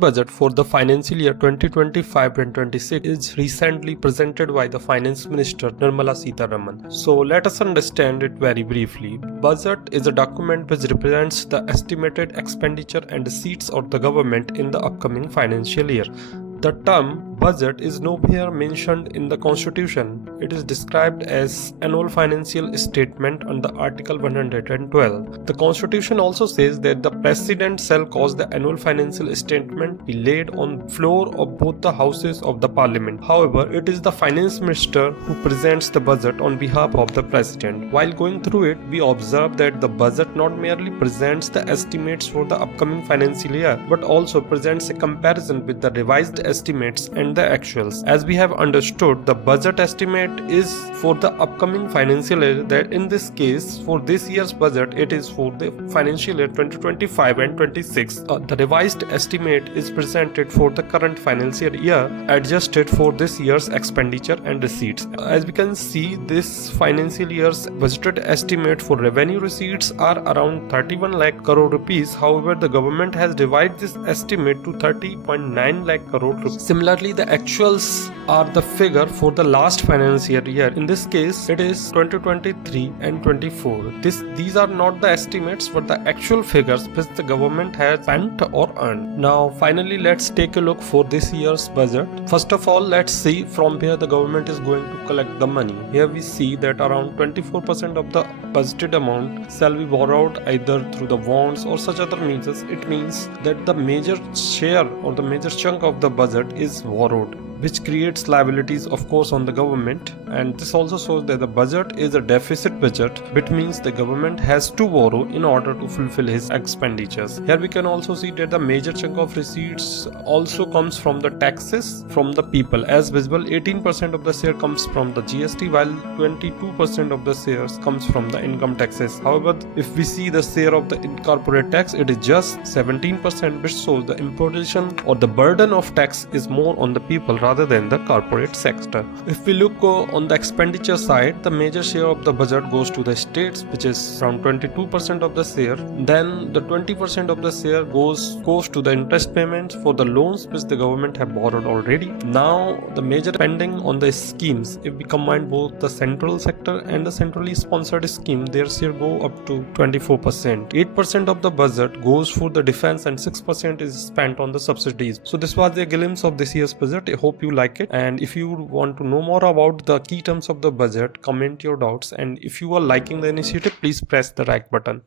budget for the financial year 2025-26 is recently presented by the Finance Minister Nirmala Sitharaman. So let us understand it very briefly. Budget is a document which represents the estimated expenditure and receipts of the government in the upcoming financial year. The term budget is nowhere mentioned in the Constitution. It is described as annual financial statement under Article 112. The Constitution also says that the President shall cause the annual financial statement be laid on floor of both the houses of the Parliament. However, it is the Finance Minister who presents the budget on behalf of the President. While going through it, we observe that the budget not merely presents the estimates for the upcoming financial year, but also presents a comparison with the revised estimates and the actuals. As we have understood, the budget estimate is for the upcoming financial year, that in this case for this year's budget it is for the financial year 2025 and 26. The revised estimate is presented for the current financial year adjusted for this year's expenditure and receipts. As we can see, this financial year's budgeted estimate for revenue receipts are around 31 lakh crore rupees. However, the government has revised this estimate to 30.9 lakh crore rupees. Similarly, the actuals are the figure for the last financial year. In this case, it is 2023 and 24. These are not the estimates but the actual figures which the government has spent or earned. Now, finally, let's take a look for this year's budget. First of all, let's see from where the government is going to collect the money. Here we see that around 24% of the budgeted amount shall be borrowed either through the bonds or such other means. It means that the major share or the major chunk of the budget is borrowed, which creates liabilities of course on the government. And this also shows that the budget is a deficit budget, which means the government has to borrow in order to fulfill his expenditures. Here we can also see that the major chunk of receipts also comes from the taxes from the people. As visible, 18% of the share comes from the GST while 22% of the shares comes from the income taxes. However, if we see the share of the corporate tax, it is just 17%, which shows the imposition or the burden of tax is more on the people rather than the corporate sector. If we look on the expenditure side, the major share of the budget goes to the states, which is around 22% of the share. Then the 20% of the share goes to the interest payments for the loans which the government have borrowed already. Now the major spending on the schemes, if we combine both the central sector and the centrally sponsored scheme, their share go up to 24%. 8% of the budget goes for the defense and 6% is spent on the subsidies. So this was a glimpse of this year's budget. I hope you like it, and if you want to know more about the key terms of the budget, comment your doubts, and if you are liking the initiative, please press the like button.